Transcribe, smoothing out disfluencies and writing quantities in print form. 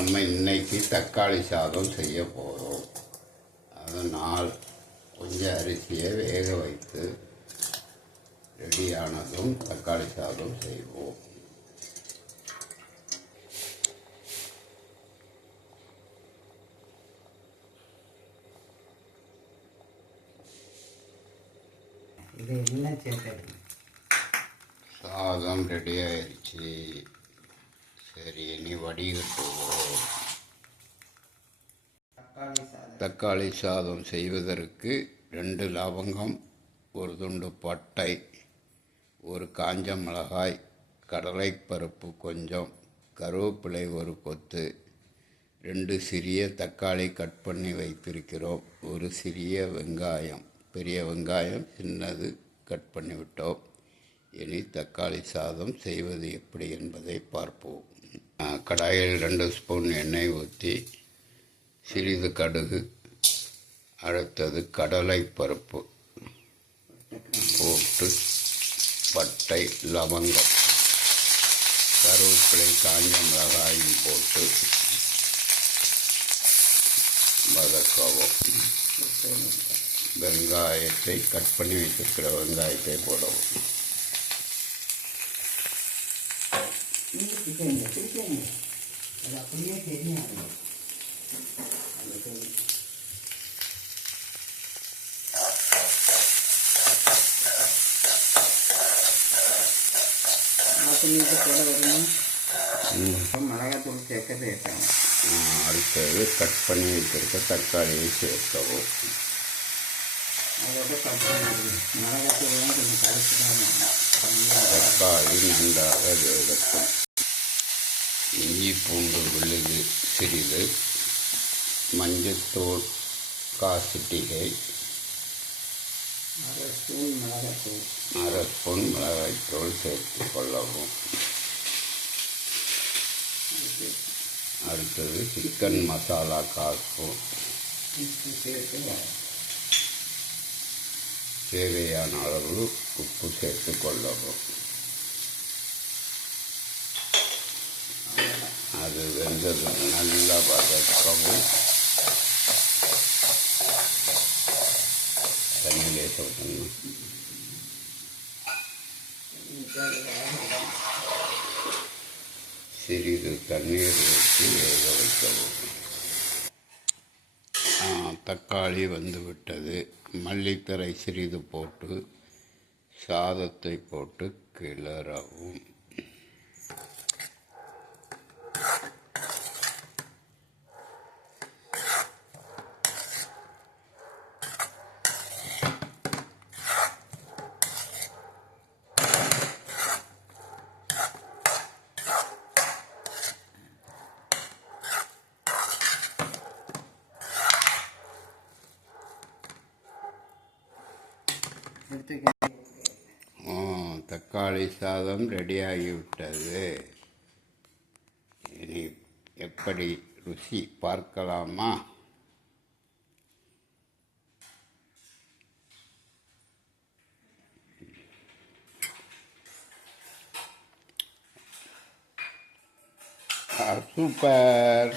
நம்ம இன்னைக்கு தக்காளி சாதம் செய்ய போகிறோம். அதனால் கொஞ்சம் அரிசியை வேக வைத்து ரெடியானதும் தக்காளி சாதம் செய்வோம். இது என்ன சேர்க்கறது? சாதம் ரெடி ஆயிடுச்சு. சரி, இனி வடிகட்டுவோம். தக்காளி சாதம் செய்வதற்கு 2 லவங்கம், ஒரு துண்டு பட்டை, ஒரு காஞ்ச மிளகாய், கடலைப்பருப்பு கொஞ்சம், கருவேப்பிலை ஒரு கொத்து, 2 சிறிய தக்காளி கட் பண்ணி வைத்திருக்கிறோம், ஒரு சிறிய வெங்காயம், பெரிய வெங்காயம் சின்னது கட் பண்ணிவிட்டோம். இனி தக்காளி சாதம் செய்வது எப்படி என்பதை பார்ப்போம். கடாயில் 2 ஸ்பூன் எண்ணெய் ஊற்றி சிறிது கடுகு, அடுத்தது கடலைப்பருப்பு போட்டு பட்டை, லவங்கம், கருவேப்பிலை, காஞ்ச மிளகாயும் போட்டு வதக்கவும். வெங்காயத்தை கட் பண்ணி வைத்திருக்கிற வெங்காயத்தை போடவும். அப்படியே தெரியாது. மிளகாத்தூள் சேர்க்க சேர்க்கணும். அடுத்தது கட் பண்ணி வைத்திருக்க தக்காளியை சேர்க்கவும். அதோட மிளகாத்தூள்லாம் கொஞ்சம் கரைச்சி தான் தக்காளி நன்றாக வேகட்டும். இஞ்சி பூண்டு விழுது சிறிது, மஞ்சத்தூள் காசிட்டிகை, 1/2 ஸ்பூன் மிளகாய்த்தூள் சேர்த்து கொள்ளவும். அடுத்தது சிக்கன் மசாலா 1/4 ஸ்பூன், தேவையான அளவு உப்பு சேர்த்து கொள்ளவும். அது வெந்தது நல்லா வதக்கவும். தண்ணியிலே சொல்லணும். சிறிது தண்ணீர் ஊற்றி வேக வைக்கவும். தக்காளி வந்துவிட்டது. மல்லித்தழை சிறிது போட்டு சாதத்தை போட்டு கிளறவும். தக்காளி சாதம் ரெடியாகிவிட்டது. இனி எப்படி ருசி பார்க்கலாமா? சூப்பர்.